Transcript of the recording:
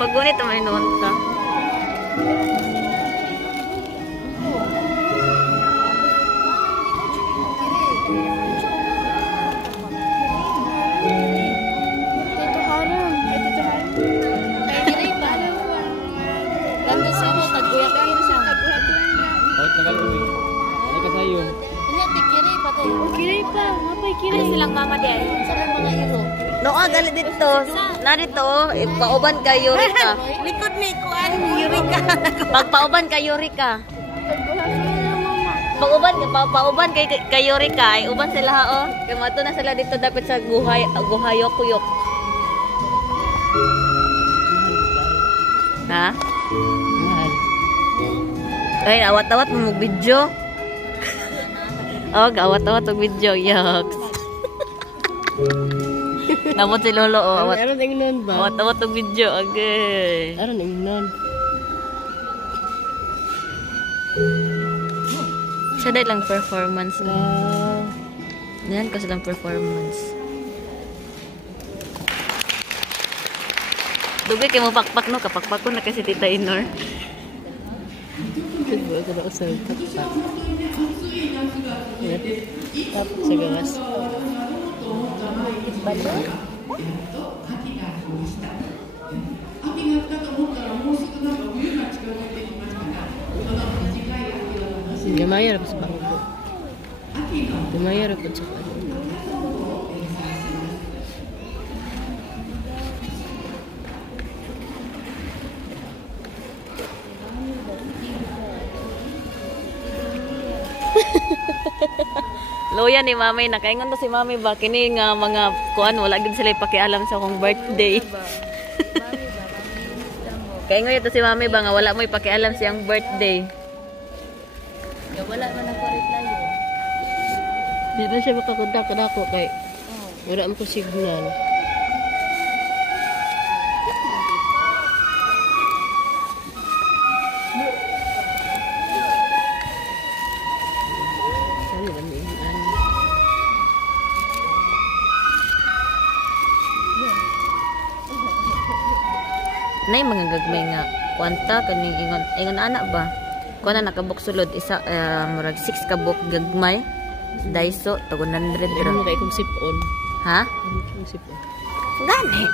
Pagunit naman noon ta. Ano silang mama di ay? Sabi mga hero. Noa, galit dito. Narito, pauban ka, Eureka. Likod ni kuan, Eureka. Pagpauban ka, Eureka. Pauban kay Eureka. Ay, uban sila ha, oh. Kaya mato na sila dito dapat sa guhayok-kuyok. Ha? Ay, awat-awat mo video. Oh, gawat-awat mo video. Yucks. Namot si Lolo, oh. Aron ingnon ba? Awat-awat mo video. Okay. Aron ingnon. Siya dahil lang performance. Yan kasi lang performance. Dugay kayo mo pakpak no. Kapakpak ko na kasi Tita Inor. Ako na ko sa pakpak. Tapos sa gawas. Lumayan ako sa bangko. Lumayan ako sa bangko. Loya ni Mami, nakaingon to si Mami ba kini nga mga kuan wala gid sila pakialam sa akong birthday. Kaingon to si Mami ba nga wala mo ipakialam siyang birthday. Ya wala man ako reply. Di na siya makakontak na ako kay wala mo ko signal. Nay mga gagmay nga kwanta kaning ingon anak ba kuan na nakabuksulod isa murag 6 ka buk gagmay daiso to 100 Ano kay kung sipon? ha Kung sipon. gani